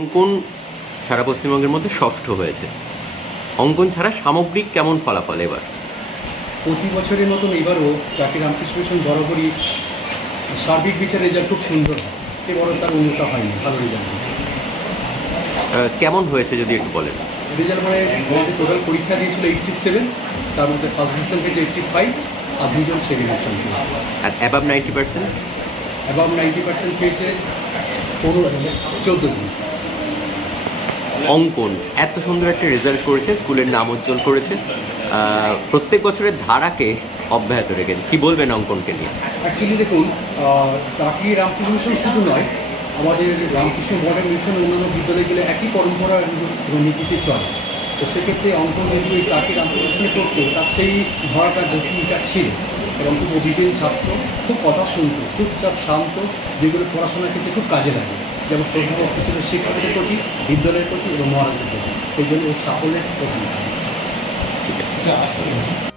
অঙ্কন সারা পশ্চিমবঙ্গের মধ্যে ষষ্ঠ হয়েছে। অঙ্কন ছাড়া সামগ্রিক কেমন ফলাফল এবার? প্রতি বছরের মতন এবারও জাকির রামকৃষ্ণ মিশন বরাবরই সার্বিক বিচার রেজাল্ট খুব সুন্দর। এবারও তার উন্নত হয়নি ভালো রেজাল্ট হয়েছে কেমন হয়েছে যদি একটু বলেন? রেজাল্ট মানে আমাদের টোটাল পরীক্ষা দিয়েছিল এইটটি সেভেন তার মধ্যে ফার্স্ট ডিভিশন পেয়েছে এইটটি ফাইভ আর দুজন সেকেন্ড ডিভিশন পেয়েছে আর above ninety percent above ninety percent পেয়েছে পনেরো চোদ্দ জন। অঙ্কন। এত সুন্দর একটা রেজাল্ট করেছে, স্কুলের নাম উজ্জ্বল করেছে। প্রত্যেক বছরের ধারাকে অব্যাহত রেখেছে। কি বলবেন অঙ্কনকে নিয়ে? অ্যাকচুয়ালি দেখুন টাকি রামকৃষ্ণ মিশন শুধু নয়, আমাদের রামকৃষ্ণ মডার্ন মিশন অন্যান্য বিদ্যালয়ে বিদ্যালয়গুলো একই পরম্পরা নীতিতে চলে। তো সেক্ষেত্রে অঙ্কন যেহেতু টাকি রামকৃষ্ণ পড়তো তার সেই ধরাটা গতিটা ছিল। এবং খুব অভিজ্ঞ ছাত্র, খুব কথা শুনতো, চুপচাপ শান্ত, যেগুলো পড়াশোনার ক্ষেত্রে খুব কাজে লাগে। যেমন শ্রদ্ধা ভক্তি ছিল শিক্ষকদের প্রতি বিদ্যালয়ের প্রতি এবং মহারাজের প্রতি। সেই জন্য ওর সাফল্যের প্রতি ঠিক আছে।